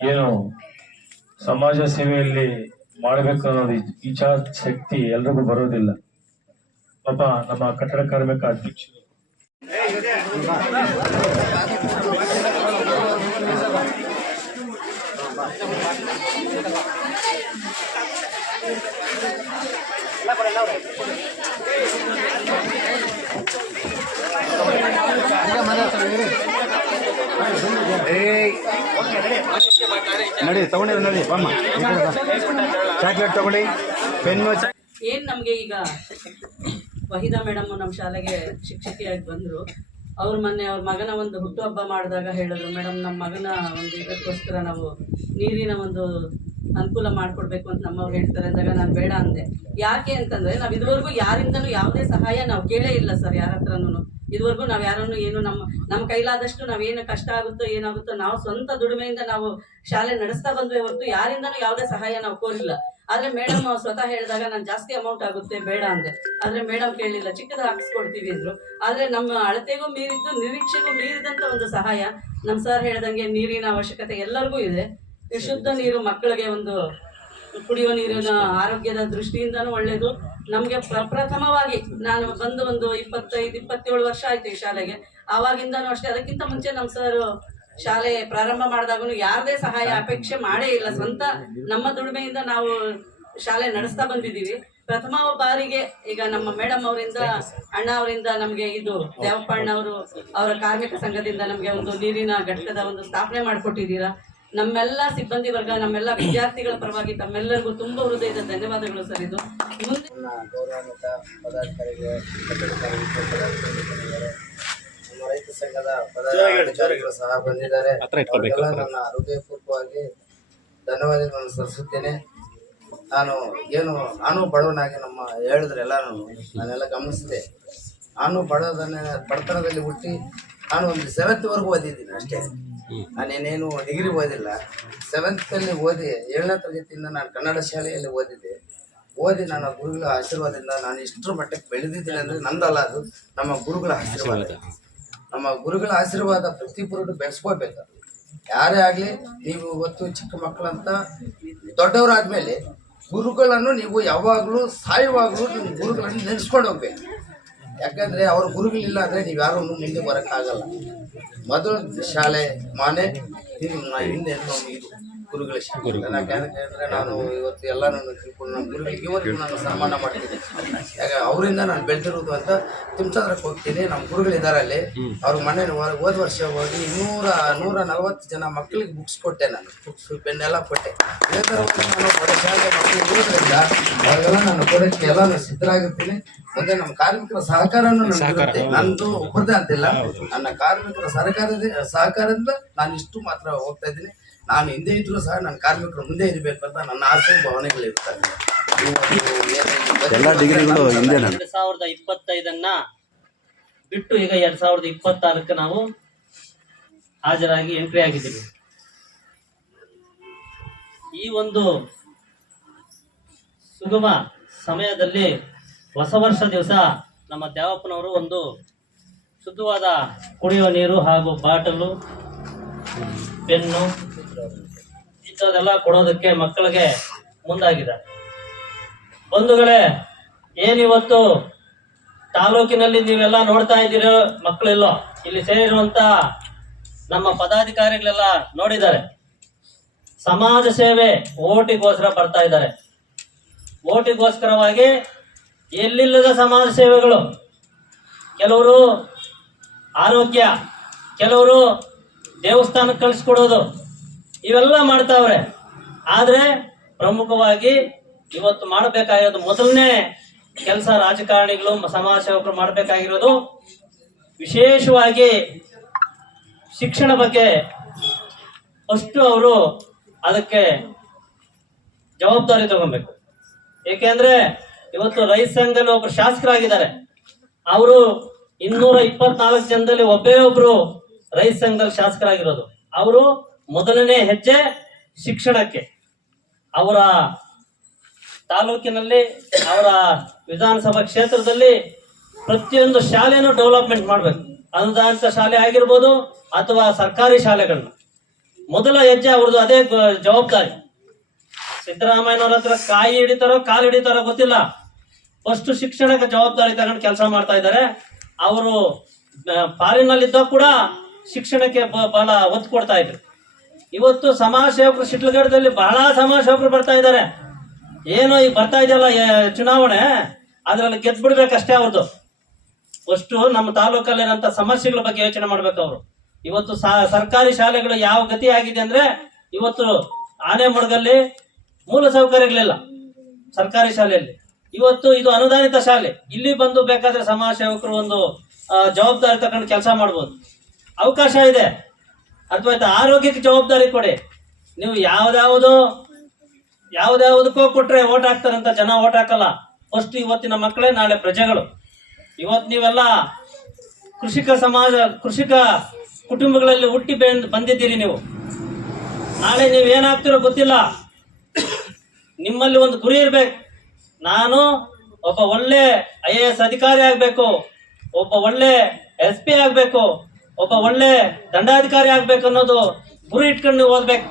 ಏನು ಸಮಾಜ ಸೇವೆಯಲ್ಲಿ ಮಾಡಬೇಕು ಅನ್ನೋದು ಇಚ್ಛಾ ಶಕ್ತಿ ಎಲ್ರಿಗೂ ಬರೋದಿಲ್ಲ. ಪಾಪ ನಮ್ಮ ಕಟ್ಟಡ ಕಾರ್ಮಿಕ ಅಧ್ಯಕ್ಷರು. ಎಲ್ಲ ನಡಿ ತಗೊಂಡಿದ್ರೆ ನಡಿ, ಬಮ್ಮ. ಚಾಕ್ಲೇಟ್ ತಗೊಳ್ಳಿ ಪೆನ್ನು ಏನ್ ನಮ್ಗೆ ಈಗ ವಹಿದಾ ಮೇಡಮ್ ನಮ್ಮ ಶಾಲೆಗೆ ಶಿಕ್ಷಕಿಯಾಗಿ ಬಂದ್ರು. ಅವ್ರ ಮೊನ್ನೆ ಅವ್ರ ಮಗನ ಒಂದು ಹುಟ್ಟುಹಬ್ಬ ಮಾಡಿದಾಗ ಹೇಳಿದ್ರು, ಮೇಡಮ್ ನಮ್ಮ ಮಗನ ಒಂದು ಇದಕ್ಕೋಸ್ಕರ ನಾವು ನೀರಿನ ಒಂದು ಅನುಕೂಲ ಮಾಡಿಕೊಡ್ಬೇಕು ಅಂತ ನಮ್ಮವ್ರು ಹೇಳ್ತಾರೆ. ಅಂದಾಗ ನಾನು ಬೇಡ ಅಂದೆ. ಯಾಕೆ ಅಂತಂದ್ರೆ ನಾವು ಇದುವರೆಗೂ ಯಾರಿಂದನೂ ಯಾವುದೇ ಸಹಾಯ ನಾವು ಕೇಳೇ ಇಲ್ಲ ಸರ್, ಯಾರ ಹತ್ರನೂ ಇದುವರೆಗೂ ನಾವು ಯಾರನ್ನು ಏನು ನಮ್ಮ ನಮ್ಮ ಕೈಲಾದಷ್ಟು ನಾವೇನು ಕಷ್ಟ ಆಗುತ್ತೋ ಏನಾಗುತ್ತೋ ನಾವು ಸ್ವಂತ ದುಡಿಮೆಯಿಂದ ನಾವು ಶಾಲೆ ನಡೆಸ್ತಾ ಬಂದ್ವಿ ಹೊರತು ಯಾರಿಂದನೂ ಯಾವುದೇ ಸಹಾಯ ನಾವು ಕೋರಿಲ್ಲ. ಆದ್ರೆ ಮೇಡಮ್ ಸ್ವತಃ ಹೇಳಿದಾಗ ನಾನು ಜಾಸ್ತಿ ಅಮೌಂಟ್ ಆಗುತ್ತೆ ಬೇಡ ಅಂದೆ. ಆದ್ರೆ ಮೇಡಮ್ ಕೇಳಿಲ್ಲ ಚಿಕ್ಕದ ಹಾಕಿಸ್ಕೊಡ್ತೀವಿ ಅಂದ್ರು. ಆದ್ರೆ ನಮ್ಮ ಅಳತೆಗೂ ಮೀರಿದ್ದು ನಿರೀಕ್ಷೆಗೂ ಮೀರಿದಂತ ಒಂದು ಸಹಾಯ. ನಮ್ ಸರ್ ಹೇಳ್ದಂಗೆ ನೀರಿನ ಅವಶ್ಯಕತೆ ಎಲ್ಲರಿಗೂ ಇದೆ. ಶುದ್ಧ ನೀರು ಮಕ್ಕಳಿಗೆ ಒಂದು ಕುಡಿಯುವ ನೀರಿನ ಆರೋಗ್ಯದ ದೃಷ್ಟಿಯಿಂದನೂ ಒಳ್ಳೆಯದು ನಮಗೆ ಪ್ರಪ್ರಥಮವಾಗಿ ನಾನು ಬಂದು ಒಂದು ಇಪ್ಪತ್ತೈದು, ಇಪ್ಪತ್ತೇಳು ವರ್ಷ ಆಯ್ತು ಈ ಶಾಲೆಗೆ. ಆವಾಗಿಂದನೂ ಅಷ್ಟೇ. ಅದಕ್ಕಿಂತ ಮುಂಚೆ ನಮ್ಮ ಸರ್ ಶಾಲೆ ಪ್ರಾರಂಭ ಮಾಡಿದಾಗೂ ಯಾರದೇ ಸಹಾಯ, ಅಪೇಕ್ಷೆ ಮಾಡೇ ಇಲ್ಲ. ಸ್ವಂತ ನಮ್ಮ ದುಡಿಮೆಯಿಂದ ನಾವು ಶಾಲೆ ನಡೆಸ್ತಾ ಬಂದಿದ್ದೀವಿ. ಪ್ರಥಮ ಬಾರಿಗೆ ಈಗ ನಮ್ಮ ಮೇಡಮ್ ಅವರಿಂದ, ಅಣ್ಣ ಅವರಿಂದ ನಮಗೆ ಇದು ದೇವಪ್ಪ ಅಣ್ಣ ಅವರು ಅವರ ಕಾರ್ಮಿಕ ಸಂಘದಿಂದ ನಮಗೆ ಒಂದು ನೀರಿನ ಘಟಕದ ಒಂದು ಸ್ಥಾಪನೆ ಮಾಡಿಕೊಟ್ಟಿದ್ದೀರಾ. ನಮ್ಮೆಲ್ಲ ಸಿಬ್ಬಂದಿ ವರ್ಗ ನಮ್ಮೆಲ್ಲ ವಿದ್ಯಾರ್ಥಿಗಳ ಪರವಾಗಿ ತಮ್ಮೆಲ್ಲರಿಗೂ ತುಂಬಾ ಹೃದಯದ ಧನ್ಯವಾದಗಳು ಸರ್ ಇದು. ಮುಂದೆ ನನ್ನ ಗೌರವಾನ್ವಿತ ಪದಾಧಿಕಾರಿಗೆ ನಮ್ಮ ರೈತ ಸಂಘದ ಪದಾಧಿಕಾರಿಗಳು ಸಹ ಬಂದಿದ್ದಾರೆ. ಅವರಿಗೆಲ್ಲ ನನ್ನ ಹೃದಯಪೂರ್ವಕವಾಗಿ ಧನ್ಯವಾದಗಳನ್ನು ಸಲ್ಲಿಸುತ್ತೇನೆ. ನಾನು ಏನು ನಾನು ಬಡವನಾಗಿ ನಮ್ಮ ಹೇಳಿದ್ರೆ ಎಲ್ಲಾನು ನಾನೆಲ್ಲ ಗಮನಿಸಿದೆ. ನಾನು ಬಡವದನ್ನ ಬಡತನದಲ್ಲಿ ಹುಟ್ಟಿ ನಾನು ಒಂದು ಸೆವೆಂತ್ವರೆಗೂ ಓದಿದ್ದೀನಿ ಅಷ್ಟೇ. ನಾನೇನೇನು ಡಿಗ್ರಿ ಓದಿಲ್ಲ. ಸೆವೆಂತಲ್ಲಿ ಓದಿ ಏಳನೇ ತರಗತಿಯಿಂದ ನಾನು ಕನ್ನಡ ಶಾಲೆಯಲ್ಲಿ ಓದಿದ್ದೆ. ಓದಿ ನನ್ನ ಗುರುಗಳ ಆಶೀರ್ವಾದದಿಂದ ನಾನು ಇಷ್ಟರ ಮಟ್ಟಕ್ಕೆ ಬೆಳೆದಿದ್ದೀನಿ ಅಂದರೆ ನಂದಲ್ಲ ಅದು. ನಮ್ಮ ಗುರುಗಳ ಆಶೀರ್ವಾದ. ನಮ್ಮ ಗುರುಗಳ ಆಶೀರ್ವಾದ ಪ್ರತಿಯೊಬ್ಬರು ಬೆಳೆಸ್ಕೋಬೇಕು ಯಾರೇ ಆಗಲಿ ನೀವು ಇವತ್ತು ಚಿಕ್ಕ ಮಕ್ಕಳಂತ ದೊಡ್ಡವರಾದ್ಮೇಲೆ ಗುರುಗಳನ್ನು ನೀವು ಯಾವಾಗಲೂ ಸಾಯುವಾಗಲೂ ನಿಮ್ಮ ಗುರುಗಳನ್ನು ನೆನೆಸ್ಕೊಂಡು ಹೋಗ್ಬೇಕು. ಯಾಕಂದ್ರೆ ಅವ್ರ ಗುರುಗಳಿಲ್ಲ ಅಂದ್ರೆ ನೀವು ಯಾರು ಮುಂದೆ ಬರೋಕ್ಕಾಗಲ್ಲ. ಮೊದಲು ಶಾಲೆ ಮನೆ ಹಿಂದೆ ಗುರುಗಳ ಯಾಕಂದ್ರೆ ನಾನು ಇವತ್ತು ಎಲ್ಲ ನನ್ನ ತಿಳ್ಕೊಂಡು ಗುರುಗಳಿಗೆ ಇವತ್ತು ನಾನು ಸನ್ಮಾನ ಮಾಡ್ತೀನಿ. ಯಾಕೆ ಅವರಿಂದ ನಾನು ಬೆಳೆದಿರೋದು ಅಂತ ತುಂಚಂದ್ರಕ್ಕೆ ಹೋಗ್ತೀನಿ. ನಮ್ಮ ಗುರುಗಳಿದ್ದಾರೆ ಅಲ್ಲಿ. ಅವ್ರ ಮನೆ ಹೋದ ವರ್ಷ ಹೋಗಿ ನೂರ ನೂರ ನಲವತ್ತು ಜನ ಮಕ್ಕಳಿಗೆ ಬುಕ್ಸ್ ಕೊಟ್ಟೆ ನಾನು. ಬುಕ್ಸ್ ಪೆನ್ ಎಲ್ಲ ಕೊಟ್ಟೆ. ಇದೇ ಥರ ನಾನು ಬಡ ಶಾಲೆ ಮಕ್ಕಳು ಇರೋದ್ರಿಂದ ಅವಾಗೆಲ್ಲ ನಾನು ಕೊಡೋಕ್ಕೆ ಎಲ್ಲ ನಾನು ಸಿದ್ಧರಾಗಿರ್ತೀನಿ. ಮತ್ತೆ ನಮ್ಮ ಕಾರ್ಮಿಕರ ಸಹಕಾರನೂ ನನಗಿರುತ್ತೆ ನಂದು ಒಬ್ಬರದೇ ಅಂತಿಲ್ಲ. ನನ್ನ ಕಾರ್ಮಿಕರ ಸರ್ಕಾರದ ಸಹಕಾರದಿಂದ ನಾನು ಇಷ್ಟು ಮಾತ್ರ ಹೋಗ್ತಾ ಇದ್ದೀನಿ. ನಾನು ಹಿಂದೆ ಇದ್ರೂ ಸಹ ನನ್ನ ಕಾರ್ಮಿಕರು ಮುಂದೆ ಇರಬೇಕು ಅಂತ ನನ್ನ ಆಸೆ ಭಾವನೆಗಳಿರ್ತವೆ ಎಲ್ಲ ಡಿಗ್ರಿಗಳು ಹಿಂದೆ ನಾನು. ಎರಡ್ ಸಾವಿರದ ಇಪ್ಪತ್ತೈದನ್ನ ಬಿಟ್ಟು ಈಗ ಎರಡ್ ಸಾವಿರದ ಇಪ್ಪತ್ತಾರಕ್ಕೆ ನಾವು ಹಾಜರಾಗಿ ಎಂಟ್ರಿ ಆಗಿದ್ದೀವಿ. ಈ ಒಂದು ಸುಗಮ ಸಮಯದಲ್ಲಿ ಹೊಸ ವರ್ಷ ದಿವಸ ನಮ್ಮ ದ್ಯಾವಪ್ಪನವರು ಒಂದು ಶುದ್ಧವಾದ ಕುಡಿಯುವ ನೀರು ಹಾಗೂ ಬಾಟಲು ಪೆನ್ನು ಇಂಥದ್ದೆಲ್ಲ ಕೊಡೋದಕ್ಕೆ ಮಕ್ಕಳಿಗೆ ಮುಂದಾಗಿದ್ದಾರೆ ಬಂಧುಗಳೇ, ಏನಿವತ್ತು ತಾಲೂಕಿನಲ್ಲಿ ನೀವೆಲ್ಲ ನೋಡ್ತಾ ಇದ್ದೀರೋ ಮಕ್ಕಳೆಲ್ಲೋ, ಇಲ್ಲಿ ಸೇರಿರುವಂತ ನಮ್ಮ ಪದಾಧಿಕಾರಿಗಳೆಲ್ಲ ನೋಡಿದ್ದಾರೆ. ಸಮಾಜ ಸೇವೆ ಓಟಿಗೋಸ್ಕರ ಬರ್ತಾ ಇದ್ದಾರೆ. ಓಟಿಗೋಸ್ಕರವಾಗಿ ಎಲ್ಲಿಲ್ಲದ ಸಮಾಜ ಸೇವೆಗಳು? ಕೆಲವರು ಆರೋಗ್ಯ, ಕೆಲವರು ದೇವಸ್ಥಾನಕ್ಕೆ ಕಳಿಸ್ಕೊಡೋದು ಇವೆಲ್ಲ ಮಾಡ್ತಾವ್ರೆ. ಆದ್ರೆ ಪ್ರಮುಖವಾಗಿ ಇವತ್ತು ಮಾಡಬೇಕಾಗಿರೋದು ಮೊದಲನೇ ಕೆಲಸ ರಾಜಕಾರಣಿಗಳು ಸಮಾಜ ಸೇವಕರು ಮಾಡಬೇಕಾಗಿರೋದು ವಿಶೇಷವಾಗಿ ಶಿಕ್ಷಣ ಬಗ್ಗೆ. ಅಷ್ಟು ಅವರು ಅದಕ್ಕೆ ಜವಾಬ್ದಾರಿ ತಗೊಬೇಕು. ಏಕೆಂದ್ರೆ ಇವತ್ತು ರೈತ ಸಂಘದಲ್ಲಿ ಒಬ್ರು ಶಾಸಕರಾಗಿದ್ದಾರೆ. ಅವರು ಇನ್ನೂರ ಇಪ್ಪತ್ನಾಲ್ಕು ಜನದಲ್ಲಿ ಒಬ್ಬೇ ಒಬ್ರು ರೈತ ಸಂಘದಲ್ಲಿ ಶಾಸಕರಾಗಿರೋದು. ಅವರು ಮೊದಲನೇ ಹೆಜ್ಜೆ ಶಿಕ್ಷಣಕ್ಕೆ. ಅವರ ತಾಲೂಕಿನಲ್ಲಿ, ಅವರ ವಿಧಾನಸಭಾ ಕ್ಷೇತ್ರದಲ್ಲಿ ಪ್ರತಿಯೊಂದು ಶಾಲೆಯನ್ನು ಡೆವಲಪ್ಮೆಂಟ್ ಮಾಡಬೇಕು. ಅನುದಾನಿತ ಶಾಲೆ ಆಗಿರ್ಬೋದು ಅಥವಾ ಸರ್ಕಾರಿ ಶಾಲೆಗಳನ್ನ. ಮೊದಲ ಹೆಜ್ಜೆ ಅವ್ರದ್ದು ಅದೇ ಜವಾಬ್ದಾರಿ. ಸಿದ್ದರಾಮಯ್ಯನವ್ರ ಹತ್ರ ಕಾಯಿ ಹಿಡಿತಾರೋ, ಕಾಲು ಹಿಡಿತಾರೋ ಗೊತ್ತಿಲ್ಲ. ಫಸ್ಟ್ ಶಿಕ್ಷಣಕ್ಕೆ ಜವಾಬ್ದಾರಿ ತಗೊಂಡು ಕೆಲಸ ಮಾಡ್ತಾ ಇದ್ದಾರೆ. ಅವರು ಫಾರಿನಲ್ಲಿದ್ದಾಗ ಕೂಡ ಶಿಕ್ಷಣಕ್ಕೆ ಬಹಳ ಒತ್ತು ಕೊಡ್ತಾ ಇದ್ರು. ಇವತ್ತು ಸಮಾಜ ಸೇವಕರು ಶಿಡ್ಲಘಟ್ಟದಲ್ಲಿ ಬಹಳ ಸಮಾಜ ಸೇವಕರು ಬರ್ತಾ ಇದ್ದಾರೆ. ಏನೋ ಈಗ ಬರ್ತಾ ಇದೆಯಲ್ಲ ಚುನಾವಣೆ? ಅದರಲ್ಲಿ ಗೆದ್ದು ಬಿಡ್ಬೇಕಷ್ಟೇ ಅವ್ರದ್ದು ಅಷ್ಟು ನಮ್ಮ ತಾಲೂಕಲ್ಲಿರೋಂಥ ಸಮಸ್ಯೆಗಳ ಬಗ್ಗೆ ಯೋಚನೆ ಮಾಡ್ಬೇಕು ಅವರು. ಇವತ್ತು ಸರ್ಕಾರಿ ಶಾಲೆಗಳು ಯಾವ ಗತಿ ಆಗಿದೆ ಅಂದ್ರೆ ಇವತ್ತು ಆನೆ ಮೊಡಗಲ್ಲಿ ಮೂಲ ಸೌಕರ್ಯಗಳಿಲ್ಲ ಸರ್ಕಾರಿ ಶಾಲೆಯಲ್ಲಿ. ಇವತ್ತು ಇದು ಅನುದಾನಿತ ಶಾಲೆ. ಇಲ್ಲಿ ಬಂದು ಬೇಕಾದ್ರೆ ಸಮಾಜ ಸೇವಕರು ಒಂದು ಜವಾಬ್ದಾರಿ ತಕೊಂಡು ಕೆಲಸ ಮಾಡ್ಬೋದು. ಅವಕಾಶ ಇದೆ. ಅರ್ಥವಾಯ್ತಾ ಆರೋಗ್ಯಕ್ಕೆ ಜವಾಬ್ದಾರಿ ಕೊಡಿ. ನೀವು ಯಾವ್ದಾವುದೋ, ಯಾವ್ದಾವುದಕ್ಕೋ ಕೊಟ್ರೆ ಓಟ್ ಹಾಕ್ತಾರಂತ ಜನ ಓಟ್ ಹಾಕಲ್ಲ. ಫಸ್ಟ್ ಇವತ್ತಿನ ಮಕ್ಕಳೇ, ನಾಳೆ ಪ್ರಜೆಗಳು. ಇವತ್ತು ನೀವೆಲ್ಲ ಕೃಷಿಕ ಸಮಾಜ, ಕೃಷಿಕ ಕುಟುಂಬಗಳಲ್ಲಿ ಹುಟ್ಟಿ ಬೆಂದ್, ಬಂದಿದ್ದೀರಿ ನೀವು. ನಾಳೆ ನೀವು ಏನಾಗ್ತಿರೋ ಗೊತ್ತಿಲ್ಲ. ನಿಮ್ಮಲ್ಲಿ ಒಂದು ಗುರಿ ಇರಬೇಕು. ನಾನು ಒಬ್ಬ ಒಳ್ಳೆ ಐ ಅಧಿಕಾರಿ ಆಗಬೇಕು. ಒಬ್ಬ ಒಳ್ಳೆ ಎಸ್ ಪಿ ಆಗ್ಬೇಕು. ಒಬ್ಬ ಒಳ್ಳೆ ದಂಡಾಧಿಕಾರಿ ಆಗ್ಬೇಕನ್ನೋದು ಗುರಿ ಇಟ್ಕೊಂಡು ಓದ್ಬೇಕು.